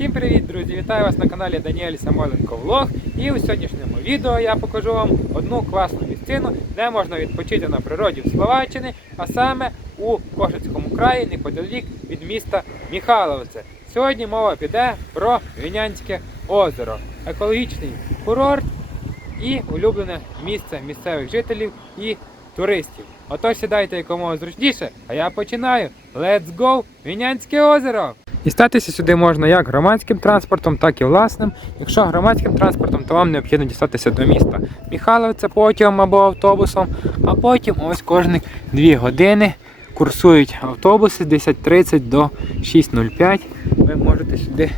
Всім привіт, друзі! Вітаю вас на каналі Даніель Самойленко Влог. І у сьогоднішньому відео я покажу вам одну класну місцину, де можна відпочити на природі в Словаччині, а саме у Кошицькому краї, неподалік від міста Міхайловце. Сьогодні мова піде про Вінянське озеро, екологічний курорт і улюблене місце місцевих жителів і туристів. Отож сідайте якомога зручніше, а я починаю. Let's go! Вінянське озеро! Дістатися сюди можна як громадським транспортом, так і власним. Якщо громадським транспортом, то вам необхідно дістатися до міста Міхайловця потягом або автобусом, а потім ось кожні 2 години курсують автобуси з 10.30 до 6.05. Ви можете сюди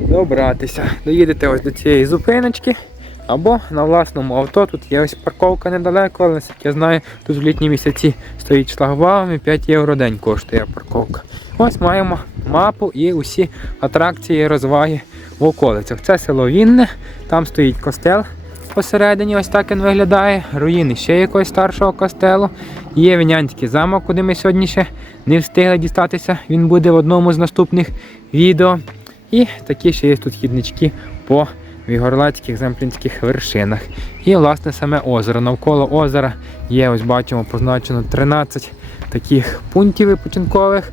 добратися. Доїдете ось до цієї зупиночки. Або на власному авто. Тут є ось парковка недалеко, але наскільки я знаю, тут в літні місяці стоїть шлагбаум і 5 євро день коштує парковка. Ось маємо мапу і усі атракції розваги в околицях. Це село Вінне, там стоїть костел посередині, ось так він виглядає. Руїни ще якогось старшого костелу. Є Вінянський замок, куди ми сьогодні ще не встигли дістатися. Він буде в одному з наступних відео. І такі ще є тут хіднички по вігорлацьких земплінських вершинах. І власне саме озеро. Навколо озера є, ось бачимо, позначено 13 таких пунктів відпочинкових.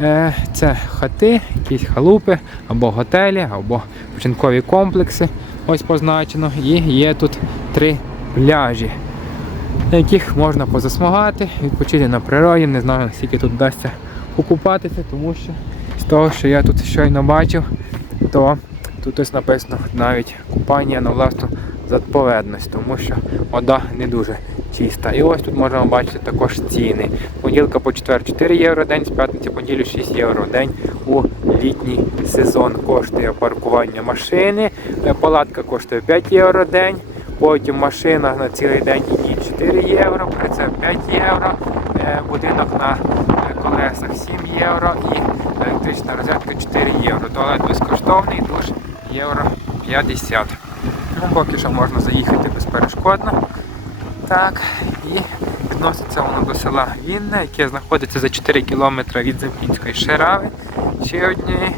Е, Це хати, якісь халупи, або готелі, або починкові комплекси. Ось позначено. І є тут три пляжі, на яких можна позасмагати, відпочити на природі. Не знаю, скільки тут вдасться покупатися, тому що з того, що я тут щойно бачив, то тут ось написано навіть купання на власну відповідність, тому що вода не дуже чиста. І ось тут можемо бачити також ціни. Понеділка по четвер 4 євро день, з п'ятниці по неділю 6 євро день у літній сезон коштує паркування машини, е, палатка коштує 5 євро день, потім машина на цілий день і ніч 4 євро, прицеп 5 євро, е, будинок на е, колесах 7 євро і електрична розетка 4 євро. Туалет безкоштовний, душ євро 50. Ну, поки що можна заїхати безперешкодно. Так, і відноситься воно до села Вінне, яке знаходиться за 4 кілометри від Землінської Шерави. Ще однієї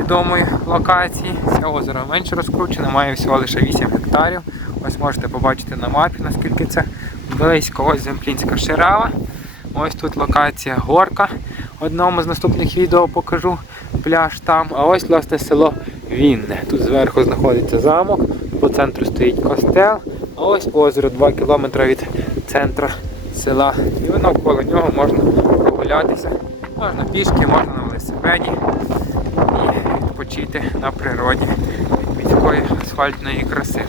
відомої локації. Це озеро менше розкручене, має всього лише 8 гектарів. Ось можете побачити на мапі, наскільки це близько. Ось Земплінська Шерава. Ось тут локація горка. В одному з наступних відео покажу пляж там. А ось власне село Вінне. Тут зверху знаходиться замок, по центру стоїть костел. А ось озеро 2 кілометри від центру села. І навколо нього можна прогулятися. Можна пішки, можна на велосипеді і відпочити на природі від міської асфальтної краси.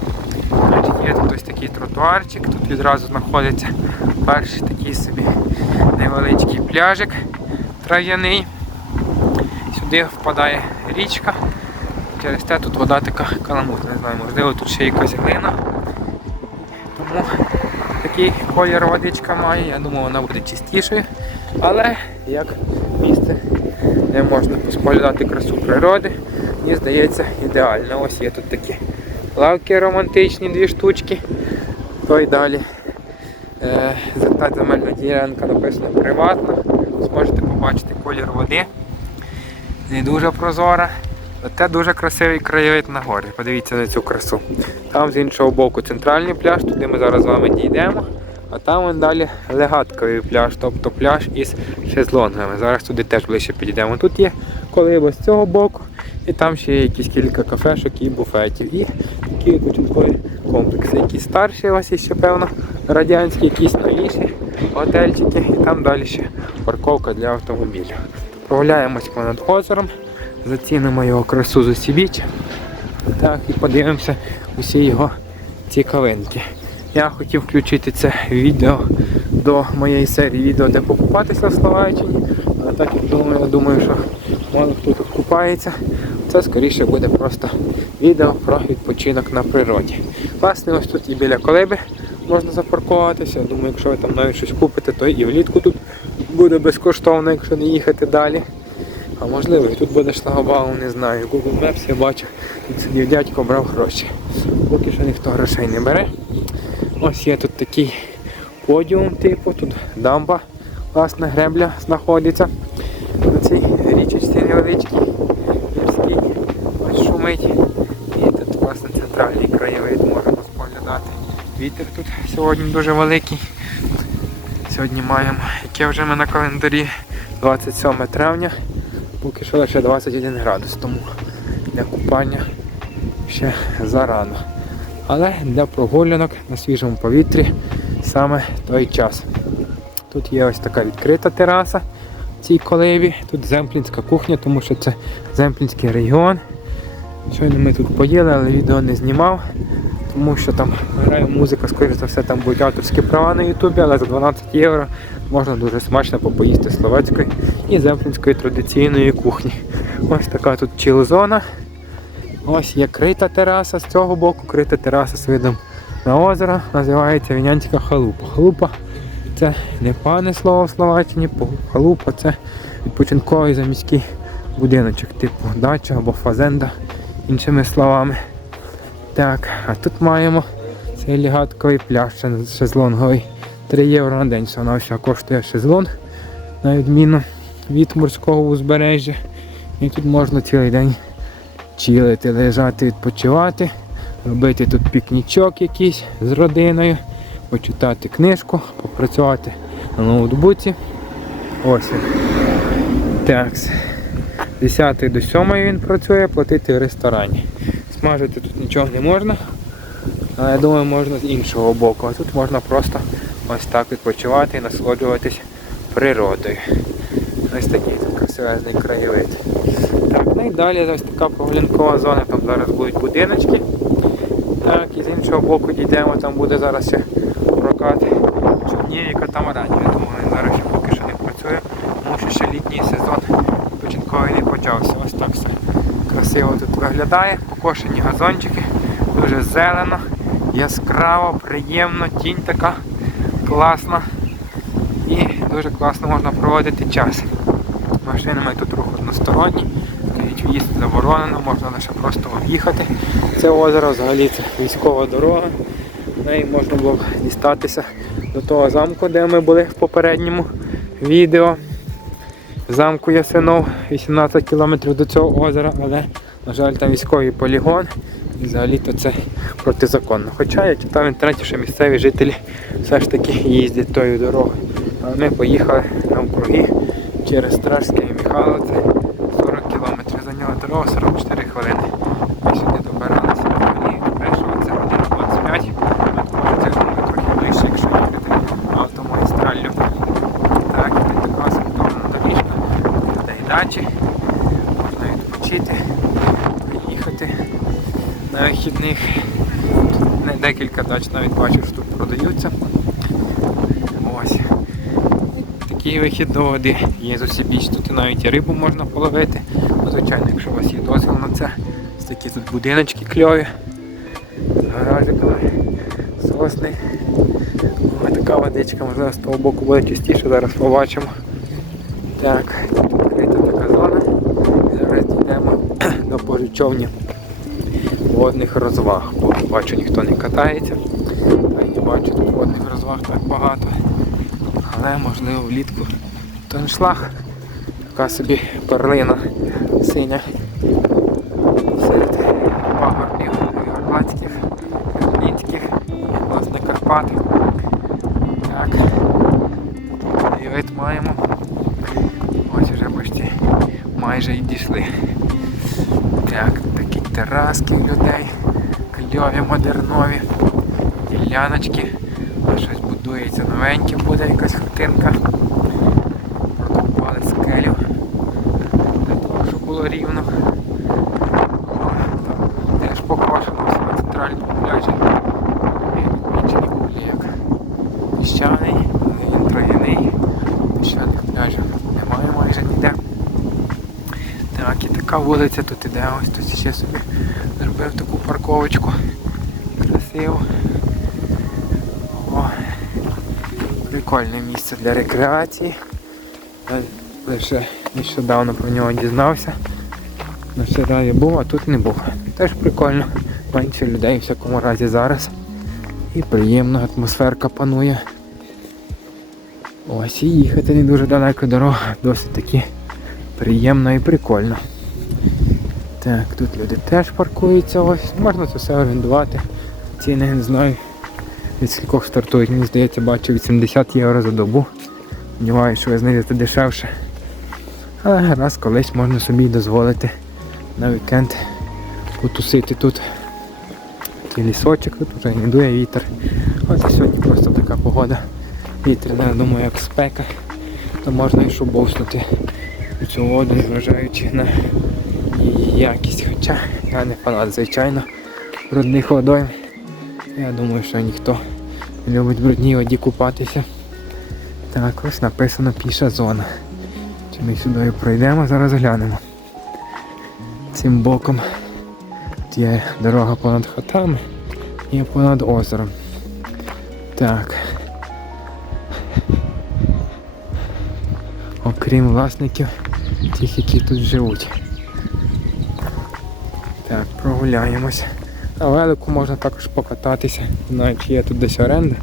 Значить, Є тут ось такий тротуарчик, тут відразу знаходиться перший такий собі невеличкий пляжик трав'яний. Сюди впадає річка. Через те тут вода така каламутна, не знаю, можливо тут ще якась глина. Тому такий колір водичка має, я думаю, вона буде чистішою. Але як місце, де можна споглядати красу природи, мені здається ідеально. Ось є тут такі лавки романтичні, дві штучки. То й далі. Е, та земельна ділянка написано приватна. Зможете побачити колір води. Не дуже прозора. Проте дуже красивий краєвид на горі. Подивіться на цю красу. Там з іншого боку центральний пляж, туди ми зараз з вами дійдемо. А там вон далі легатковий пляж, тобто пляж із шезлонгами. Зараз туди теж ближче підійдемо. Тут є колиба з цього боку, і там ще є якісь кілька кафешок і буфетів. І такі відпочинкові комплекси. Якісь старші у вас є ще, певно, радянські, якісь новіші готельчики. І там далі ще парковка для автомобілів. Прогуляємось понад озером, зацінимо його красу з усібіч. Так, і подивимося усі його цікавинки. Я хотів включити це відео до моєї серії відео, де покупатися в Словаччині. А так як думаю, я думаю, що мало хто тут купається. Це скоріше буде просто відео про відпочинок на природі. Власне, ось тут і біля колиби можна запаркуватися. Думаю, якщо ви там навіть щось купите, то і влітку тут буде безкоштовно, якщо не їхати далі. А можливо і тут буде шлагбаум, не знаю. Google Maps я бачу, тут сидів дядько брав гроші. Поки що ніхто грошей не бере. Ось є тут такий подіум типу, тут дамба, власне, гребля знаходиться на цій річечці невеличкій гірській. Ось шумить. І тут власне центральний краєвид можемо споглядати. Вітер тут сьогодні дуже великий. Сьогодні маємо, яке вже ми на календарі 27 травня, поки що лише 21 градус, тому для купання ще зарано. Але для прогулянок на свіжому повітрі саме той час. Тут є ось така відкрита тераса в цій колибі. Тут земплінська кухня, тому що це земплінський регіон. Щойно ми тут поїли, але відео не знімав, тому що там грає музика, скоріше за все, там будуть авторські права на Ютубі, але за 12 євро можна дуже смачно попоїсти словацької і земплінської традиційної кухні. Ось така тут чіл-зона. Ось є крита тераса з цього боку, крита тераса з видом на озеро, називається Вінянська халупа. Халупа це не пане слово в Словаччині, халупа це відпочинковий заміський будиночок, типу дача або фазенда, іншими словами. Так, а тут маємо цей лігатковий пляж шезлонговий. 3 євро на день все на все коштує шезлонг, на відміну від морського узбережжя. І тут можна цілий день чилити, лежати, відпочивати, робити тут пікнічок якийсь з родиною, почитати книжку, попрацювати на ноутбуці. Ось. Так. З 10 до 7 він працює, платити в ресторані. Смажити тут нічого не можна. Але я думаю, можна з іншого боку. А тут можна просто ось так відпочивати і насолоджуватись природою. Ось такий тут красивезний краєвид. Так, ну і далі ось така прогулянкова зона, там зараз будуть будиночки. Так, і з іншого боку дійдемо, там буде зараз ще прокат човнів і катамаранів. Я думаю, зараз ще поки що не працює, тому що ще літній сезон початковий не почався. Ось так все красиво тут виглядає. Покошені газончики, дуже зелено, яскраво, приємно, тінь така класна. І дуже класно можна проводити час. Машинами тут рух односторонній, в'їзд заборонено, можна лише просто об'їхати. Це озеро взагалі це військова дорога. Неї можна було дістатися до того замку, де ми були в попередньому відео. Замку Ясинов, 18 кілометрів до цього озера, але, на жаль, там військовий полігон. І взагалі-то це протизаконно. Хоча я читав в інтернеті, що місцеві жителі все ж таки їздять тою дорогою. А ми поїхали навкруги через Стражське і Михайловце. 40 кілометрів зайняла дорога, 44 хвилини. Ми сюди добиралися взагалі прийшов це година 25. От може це думаю, трохи ближче, якщо їхати автомагістраллю. Так, і тут така асфальтована доріжка, де і дачі. Можна відпочити, приїхати на вихідних. Тут не- декілька дач навіть бачу, що тут продаються. Ось. Такий вихід до води є з усібіч. Тут і навіть рибу можна половити. Ну, звичайно, якщо у вас є дозвіл на це. Ось такі тут будиночки кльові. Гаражиками, сосни. Ось така водичка, можливо, з того боку буде чистіше, зараз побачимо. Так, тут відкрита така зона. І зараз йдемо до пожичовні водних розваг. Бо бачу, ніхто не катається. Та й не бачу тут водних розваг так багато. Але можливо влітку тоншлаг. Така собі перлина синя. Серед пагорбів Горбатських, Хмельницьких, власне Карпат. Так. І вид маємо. Ось вже почти майже і дійшли. Так, такі тераски у людей, кльові, модернові, діляночки. А щось будується новеньке, буде якась хатинка. Прокопали скелю для того, щоб було рівно. Теж покошено на центральному пляжі. Відмічені кулі як піщаний, немає майже ніде. Так, і така вулиця тут іде, ось тут ще собі зробив таку парковочку. Красиво. О, прикольне місце для рекреації. Я лише нещодавно про нього дізнався. На Сараї був, а тут не був. Теж прикольно. Менше людей в всякому разі зараз. І приємна атмосферка панує. Ось і їхати не дуже далеко дорога, досить таки приємно і прикольно. Так, тут люди теж паркуються ось. Можна це все орендувати. Ціни не знаю. Від скількох стартують, мені здається, бачу 80 євро за добу. Сподіваюся, що ви знайдете дешевше. Але раз колись можна собі дозволити на вікенд потусити тут. Такий лісочок, тут вже не дує вітер. Ось сьогодні просто така погода. Вітряна, думаю, як спека, то можна і шубовснути цю воду, зважаючи на її якість. Хоча я не фанат, звичайно, брудних водойм. Я думаю, що ніхто не любить в брудній воді купатися. Так, ось написано піша зона. Чи ми сюди пройдемо, зараз глянемо. Цим боком Тут є дорога понад хатами і понад озером. Так. Окрім власників, тих, які тут живуть. Так, прогуляємось. На велику можна також покататися. Чи є тут десь оренда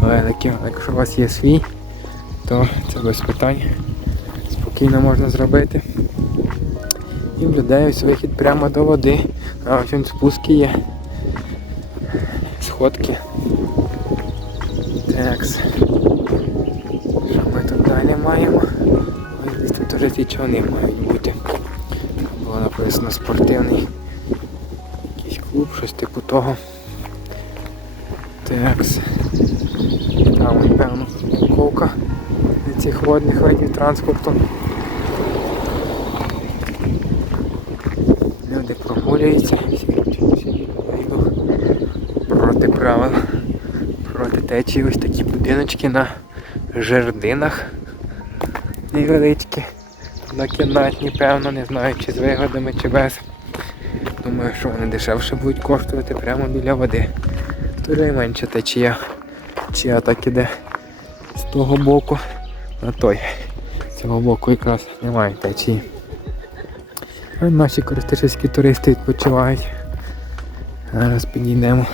великів, але якщо у вас є свій, то це без питань. Спокійно можна зробити. І в людей ось вихід прямо до води. А ось він спуски є. Сходки. Такс. Що ми тут далі маємо? Ось тут вже ті човни мають бути. Було написано спортивний клуб, щось типу того. Такс. Там, напевно, ковка для цих водних видів транспорту. Люди прогулюються, всі проти правил, проти течії. Ось такі будиночки на жердинах невеличкі, накінатні, певно, не знаю, чи з вигодами, чи без. Думаю, що вони дешевше будуть коштувати прямо біля води. Тут і менше течія. Течія так іде з того боку на той. З цього боку якраз немає течії. А наші користичівські туристи відпочивають. Зараз підійдемо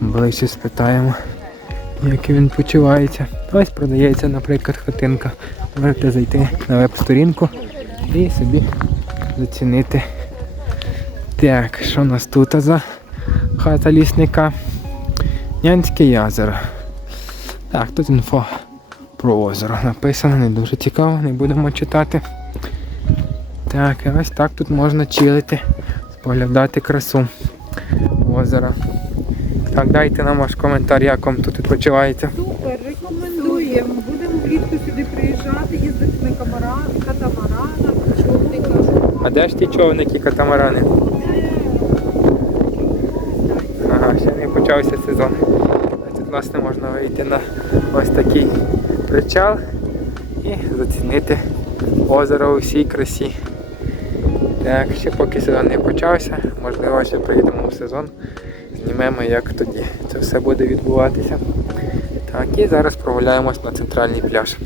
ближче спитаємо, як він почувається. Ось продається, наприклад, хатинка. Можете зайти на веб-сторінку і собі зацінити. Так, що у нас тут за хата лісника? Нянське озеро. Так, тут інфо про озеро написано, не дуже цікаво, не будемо читати. Так, і ось так тут можна чилити, споглядати красу озера. Так, дайте нам ваш коментар, як вам тут відпочивається. Супер, рекомендуємо. Будемо влітку сюди приїжджати, їздити на камаран, катамаранах, човниках. А де ж ті човники катамарани? Ага, ще не почався сезон. Тут власне можна вийти на ось такий причал і зацінити озеро у всій красі. Так, ще поки сезон не почався, можливо ще приїдемо в сезон, знімемо як тоді це все буде відбуватися. Так, і зараз прогуляємось на центральний пляж.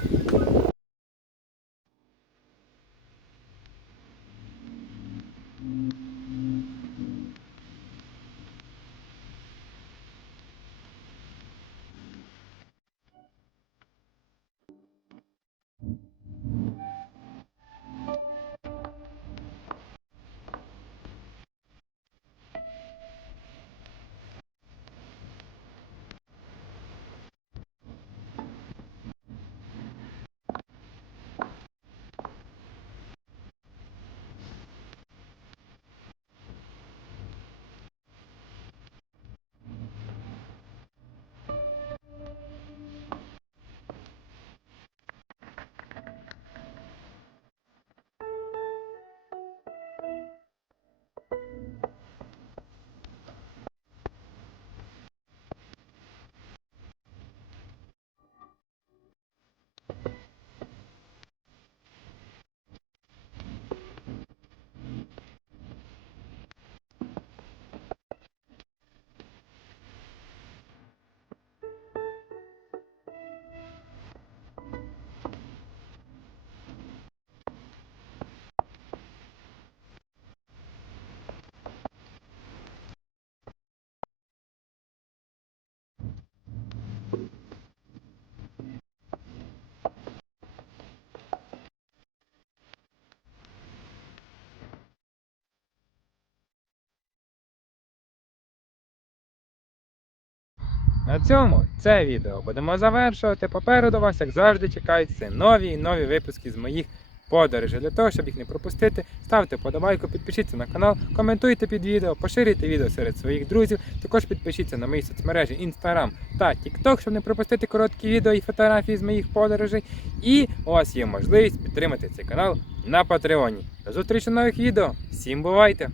На цьому це відео будемо завершувати. Попереду вас, як завжди, чекають це нові і нові випуски з моїх подорожей. Для того, щоб їх не пропустити, ставте подобайку, підпишіться на канал, коментуйте під відео, поширюйте відео серед своїх друзів. Також підпишіться на мої соцмережі Instagram та TikTok, щоб не пропустити короткі відео і фотографії з моїх подорожей. І у вас є можливість підтримати цей канал на Патреоні. До зустрічі нових відео. Всім бувайте!